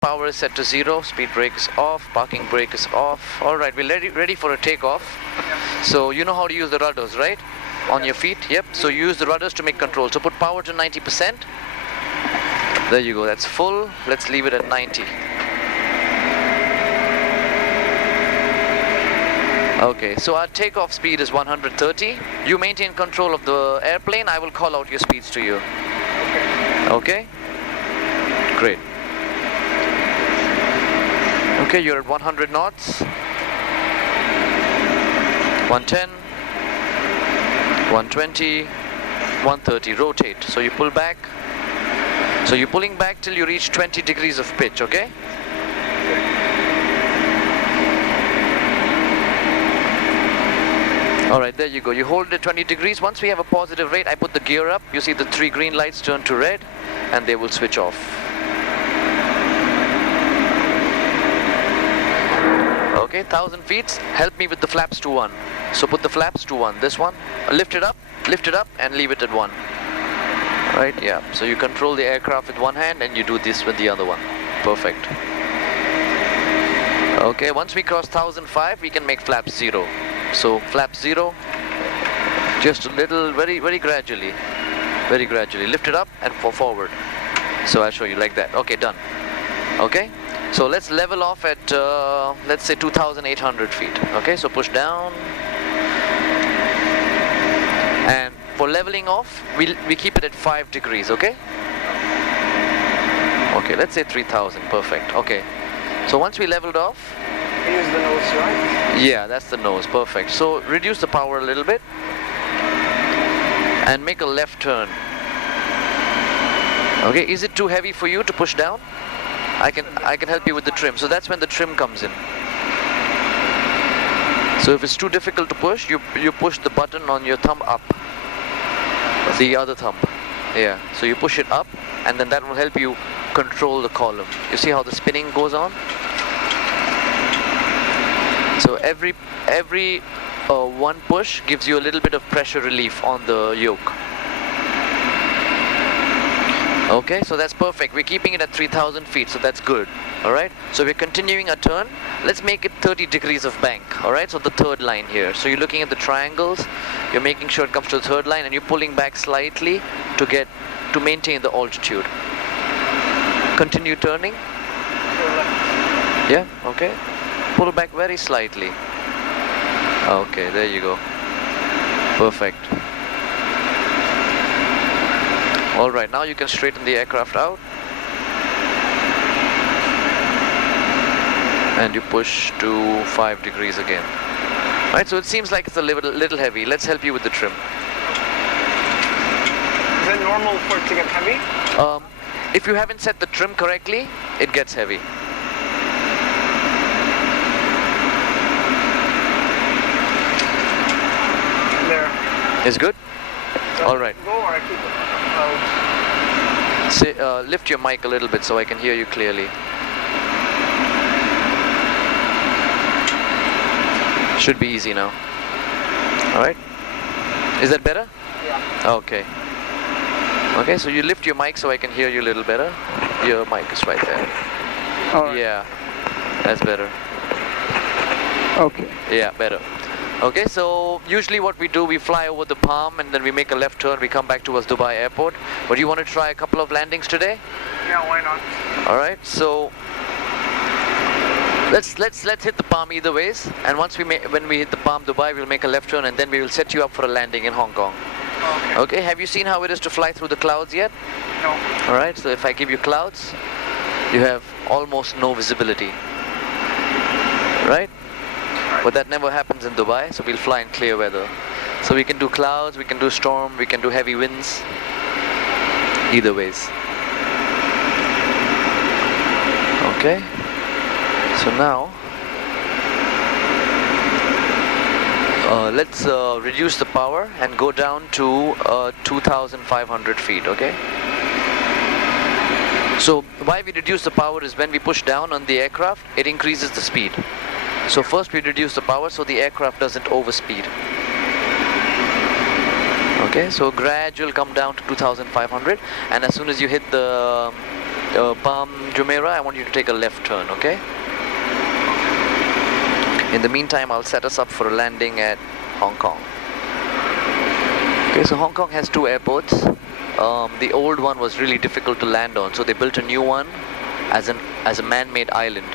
power is set to 0, speed brake is off, parking brake is off. Alright, we're ready for a takeoff. So you know how to use the rudders, right? On your feet, yep. So you use the rudders to make control. So put power to 90%. There you go, that's full. Let's leave it at 90. Okay, so our takeoff speed is 130. You maintain control of the airplane. I will call out your speeds to you. Okay? Great. Okay, you're at 100 knots. 110. 120. 130. Rotate. So you pull back. So you're pulling back till you reach 20 degrees of pitch, okay? Alright, there you go. You hold it at 20 degrees. Once we have a positive rate, I put the gear up. You see the 3 green lights turn to red and they will switch off. Okay, 1000 feet. Help me with the flaps to 1. So put the flaps to 1. This one. Lift it up and leave it at 1. Right, yeah. So you control the aircraft with one hand and you do this with the other one. Perfect. Okay, once we cross 1005, we can make flaps 0. So flap 0, just a little, very gradually, lift it up and forward. So I'll show you like that. Okay, done. Okay, so let's level off at let's say 2,800 feet. Okay, so push down, and for leveling off, we keep it at 5 degrees. Okay. Okay, let's say 3,000. Perfect. Okay, so once we leveled off. Use the nose, right? Yeah, that's the nose. Perfect. So reduce the power a little bit and make a left turn. Okay, is it too heavy for you to push down? I can help you with the trim. So that's when the trim comes in. So if it's too difficult to push, you push the button on your thumb up. The other thumb. Yeah. So you push it up and then that will help you control the column. You see how the spinning goes on? So every one push gives you a little bit of pressure relief on the yoke. Okay, so that's perfect. We're keeping it at 3,000 feet, so that's good. Alright, so we're continuing our turn. Let's make it 30 degrees of bank. Alright, so the third line here. So you're looking at the triangles, you're making sure it comes to the third line and you're pulling back slightly to maintain the altitude. Continue turning. Yeah, okay. Pull back very slightly. Okay, there you go. Perfect. Alright, now you can straighten the aircraft out. And you push to 5 degrees again. Right, so it seems like it's a little heavy. Let's help you with the trim. Is it normal for it to get heavy? If you haven't set the trim correctly, it gets heavy. Is good? So all right. Go or I keep it? Say, lift your mic a little bit so I can hear you clearly. Should be easy now. All right. Is that better? Yeah. Okay. Okay, so you lift your mic so I can hear you a little better. Your mic is right there. All right. Yeah, that's better. Okay. Yeah, better. Okay, so usually what we do, we fly over the Palm and then we make a left turn, we come back towards Dubai airport. But you want to try a couple of landings today? Yeah, why not? Alright, so let's hit the Palm either ways, and once when we hit the Palm Dubai, we'll make a left turn and then we will set you up for a landing in Hong Kong. Okay. Okay, have you seen how it is to fly through the clouds yet? No. Alright, so if I give you clouds, you have almost no visibility. Right? But that never happens in Dubai, so we'll fly in clear weather. So we can do clouds, we can do storm, we can do heavy winds. Either ways. Okay. So now, let's reduce the power and go down to 2,500 feet, okay? So why we reduce the power is when we push down on the aircraft, it increases the speed. So first we reduce the power so the aircraft doesn't overspeed. Okay, so gradual come down to 2,500, and as soon as you hit the Palm Jumeirah, I want you to take a left turn, okay? In the meantime, I'll set us up for a landing at Hong Kong. Okay, so Hong Kong has two airports. The old one was really difficult to land on, so they built a new one as a man-made island.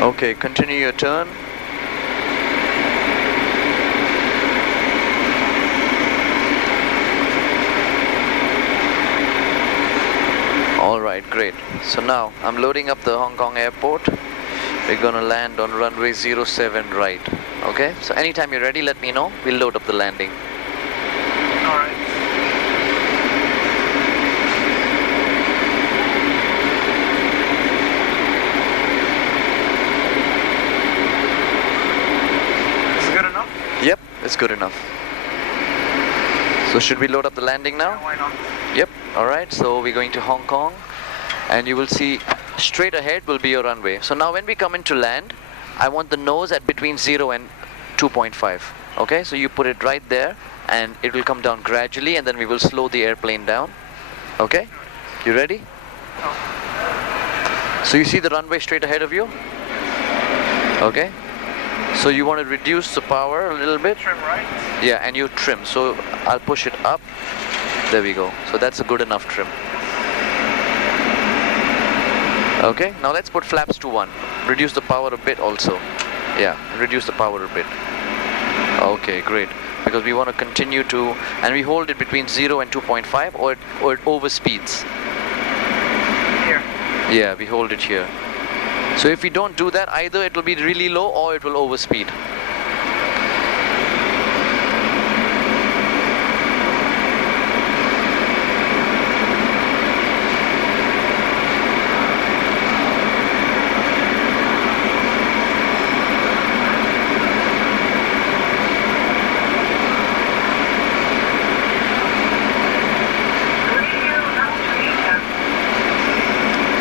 Okay, continue your turn. Alright, great. So now I'm loading up the Hong Kong airport. We're gonna land on runway 07 right. Okay, so anytime you're ready, let me know. We'll load up the landing. Alright. Yep, it's good enough. So should we load up the landing now? Yeah, why not? Yep, alright, so we're going to Hong Kong and you will see straight ahead will be your runway. So now when we come in to land, I want the nose at between 0 and 2.5. Okay, so you put it right there and it will come down gradually and then we will slow the airplane down. Okay, you ready? No. So you see the runway straight ahead of you? Okay. So you want to reduce the power a little bit? Trim right? Yeah, and you trim. So I'll push it up. There we go. So that's a good enough trim. Okay, now let's put flaps to 1. Reduce the power a bit also. Yeah, reduce the power a bit. Okay, great. Because we want to continue to, and we hold it between 0 and 2.5 or it overspeeds. Here. Yeah, we hold it here. So if we don't do that, either it will be really low or it will overspeed.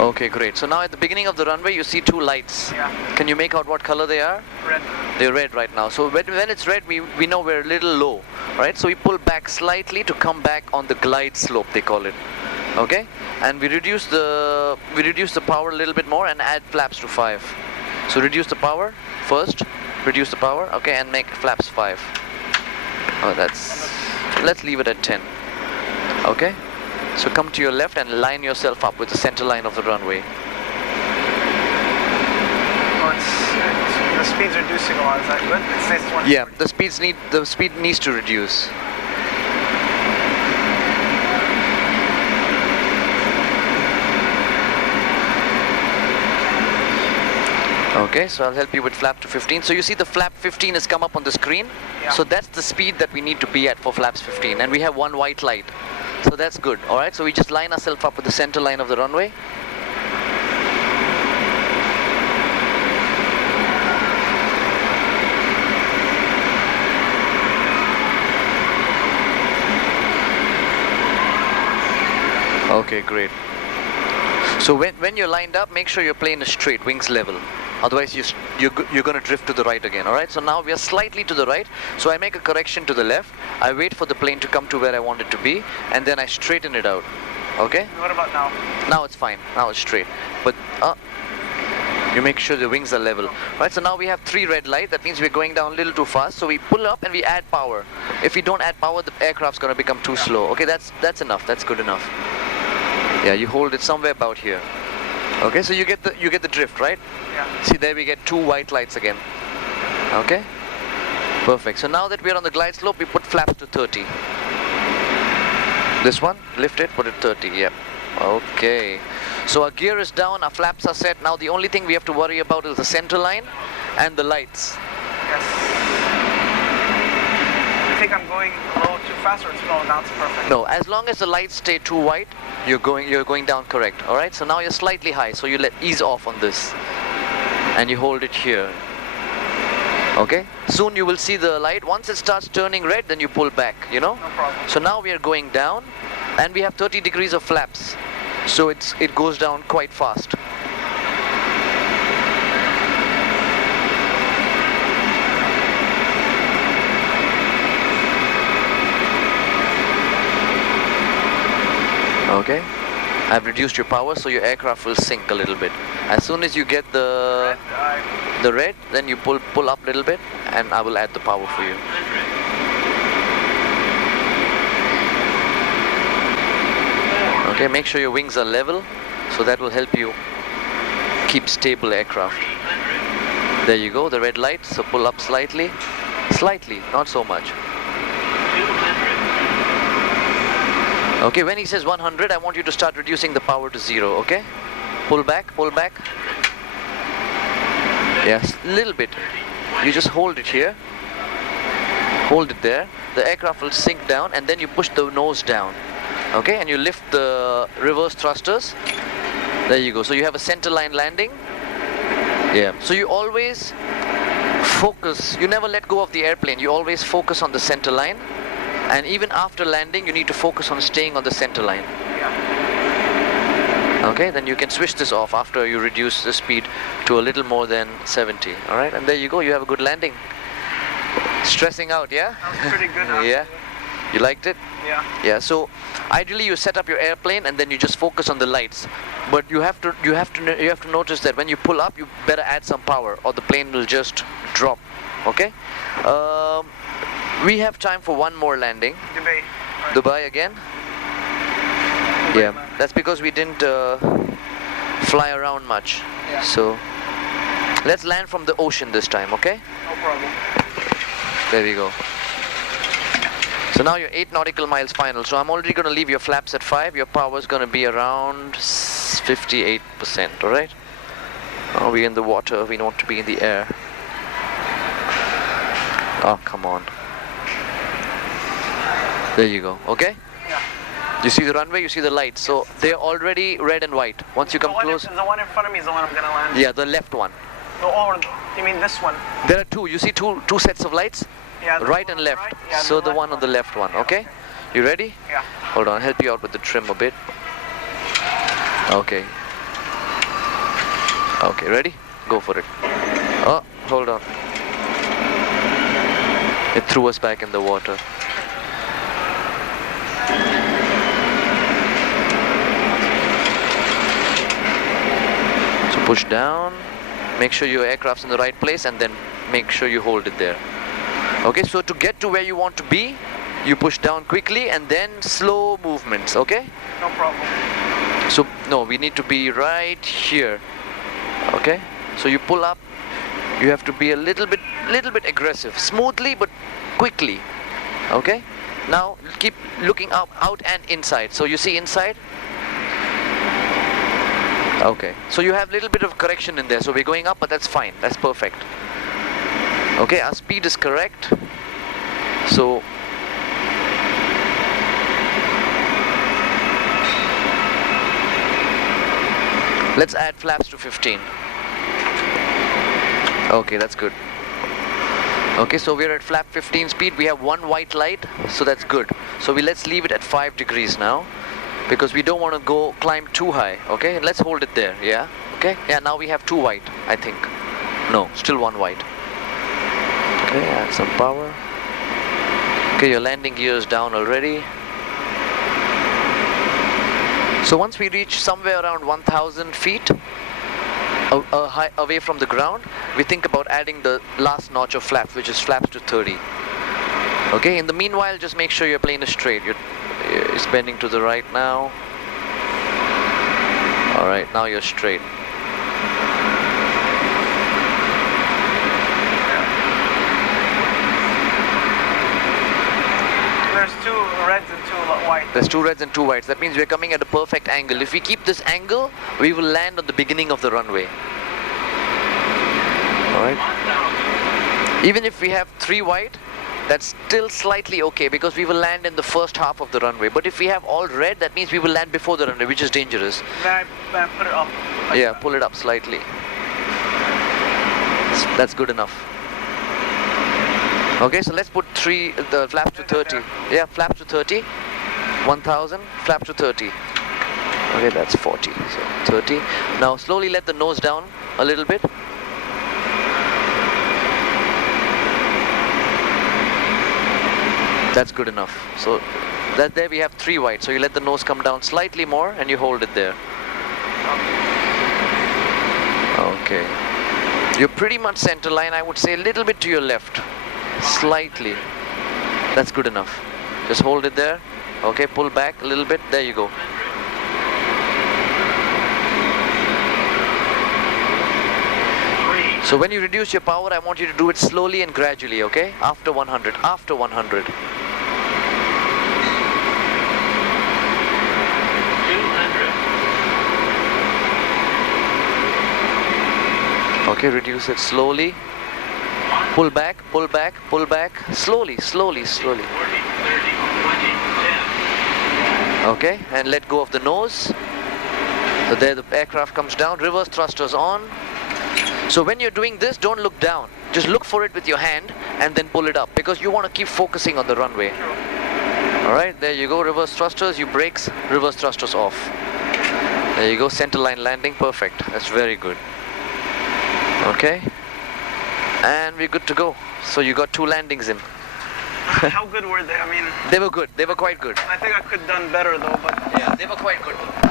Okay, great. So now at the beginning of the runway, you see 2 lights. Yeah. Can you make out what color they are? Red. They're red right now. So when it's red, we know we're a little low, right? So we pull back slightly to come back on the glide slope, they call it. Okay? And we reduce the power a little bit more and add flaps to 5. So reduce the power first, reduce the power, okay, and make flaps 5. Oh, let's leave it at 10. Okay? So come to your left and line yourself up with the center line of the runway. Oh, the speed's reducing a lot. Is that good? It says 20. Yeah, the speed needs to reduce. Okay, so I'll help you with flap to 15. So you see the flap 15 has come up on the screen. Yeah. So that's the speed that we need to be at for flaps 15. And we have 1 white light. So that's good. Alright, so we just line ourselves up with the center line of the runway. Okay, great. So when you're lined up, make sure your plane is straight, wings level. Otherwise, you're going to drift to the right again. All right. So now we are slightly to the right. So I make a correction to the left. I wait for the plane to come to where I want it to be, and then I straighten it out. Okay. What about now? Now it's fine. Now it's straight. But you make sure the wings are level. All right. So now we have 3 red lights. That means we're going down a little too fast. So we pull up and we add power. If we don't add power, the aircraft's going to become too slow. Okay. That's enough. That's good enough. Yeah. You hold it somewhere about here. Okay, so you get the drift, right? Yeah. See, there we get 2 white lights again. Okay? Perfect. So now that we're on the glide slope, we put flaps to 30. This one, lift it, put it 30, yep. Okay. So our gear is down, our flaps are set. Now the only thing we have to worry about is the center line and the lights. Yes. I think I'm going a little too fast or it's no, now it's perfect. No, as long as the lights stay too white, you're going down correct. All right. So now you're slightly high, so you ease off on this, and you hold it here. Okay, soon you will see the light. Once it starts turning red, then you pull back, you know. No problem. So now we are going down, and we have 30 degrees of flaps, so it goes down quite fast. Okay, I've reduced your power, so your aircraft will sink a little bit. As soon as you get the red, then you pull up a little bit, and I will add the power for you. Okay, make sure your wings are level, so that will help you keep stable aircraft. There you go, the red light, so pull up slightly, not so much. Okay, when he says 100, I want you to start reducing the power to 0, okay? Pull back, pull back. Yes, little bit. You just hold it here. Hold it there. The aircraft will sink down, and then you push the nose down. Okay, and you lift the reverse thrusters. There you go. So you have a center line landing. Yeah. So you always focus. You never let go of the airplane. You always focus on the center line. And even after landing, you need to focus on staying on the center line. Okay, then you can switch this off after you reduce the speed to a little more than 70. Alright, and there you go, you have a good landing. Stressing out, yeah? That was pretty good, actually. Yeah? You liked it? Yeah. Yeah, so ideally you set up your airplane and then you just focus on the lights. But you have to notice that when you pull up, you better add some power or the plane will just drop. Okay? We have time for one more landing. Dubai. Dubai again? Yeah, that's because we didn't fly around much. Yeah. So let's land from the ocean this time, okay? No problem. There we go. So now you're 8 nautical miles final. So I'm already going to leave your flaps at 5. Your power is going to be around 58%, alright? Oh, we're in the water. We want to be in the air. Oh, come on. There you go, okay? Yeah. You see the runway, you see the lights. So they're already red and white. Once you come close. The one in front of me is the one I'm going to land. Yeah, the left one. No, or you mean this one? There are two. You see two sets of lights? Yeah. Right and left. Right? Yeah, So the one on the left one, Yeah, okay? You ready? Yeah. Hold on, I'll help you out with the trim a bit. Okay. Okay, ready? Go for it. Oh, hold on. It threw us back in the water. So push down, make sure your aircraft's in the right place, and then make sure you hold it there. Okay, so to get to where you want to be, you push down quickly and then slow movements, okay? No problem. So, no, we need to be right here, okay? So you pull up, you have to be a little bit aggressive, smoothly but quickly, okay? Now, keep looking out and inside. So you see inside? Okay, so you have a little bit of correction in there. So we're going up, but that's fine, that's perfect. Okay, our speed is correct. So let's add flaps to 15. Okay, that's good. Okay, so we're at flap 15 speed. We have one white light, so that's good. So let's leave it at 5 degrees now, because we don't want to climb too high. Okay, let's hold it there. Yeah. Okay. Yeah. Now we have 2 white, I think. No, still 1 white. Okay, add some power. Okay, your landing gear is down already. So once we reach somewhere around 1,000 feet away from the ground, we think about adding the last notch of flaps, which is flaps to 30. Okay, in the meanwhile, just make sure your plane is straight. It's bending to the right now. Alright, now you're straight. There's 2 reds and 2 whites. There's 2 reds and 2 whites. That means we're coming at a perfect angle. If we keep this angle, we will land on the beginning of the runway. Alright. Even if we have 3 white, that's still slightly okay, because we will land in the first half of the runway. But if we have all red, that means we will land before the runway, which is dangerous. Then I put it up. Yeah, pull it up slightly. That's good enough. Okay, so let's put the flaps to 30. Yeah, flaps to 30. 1000, flap to 30. Okay, that's 40. So 30. Now slowly let the nose down a little bit. That's good enough. So there we have 3 wide. So you let the nose come down slightly more and you hold it there. Okay. You're pretty much center line. I would say a little bit to your left. Slightly. That's good enough. Just hold it there. Okay, pull back a little bit. There you go. So when you reduce your power, I want you to do it slowly and gradually, okay? After 100, after 100. 200. Okay, reduce it slowly. Pull back, pull back, pull back. Slowly, slowly, slowly. 40, 30, 20, 10. Okay, and let go of the nose. So there the aircraft comes down, reverse thrusters on. So when you're doing this, don't look down. Just look for it with your hand and then pull it up because you want to keep focusing on the runway. Alright, there you go, reverse thrusters, you brakes, reverse thrusters off. There you go, center line landing, perfect. That's very good. Okay, and we're good to go. So you got 2 landings in. How good were they? I mean, They were good, they were quite good. I think I could have done better though, but Yeah, they were quite good though.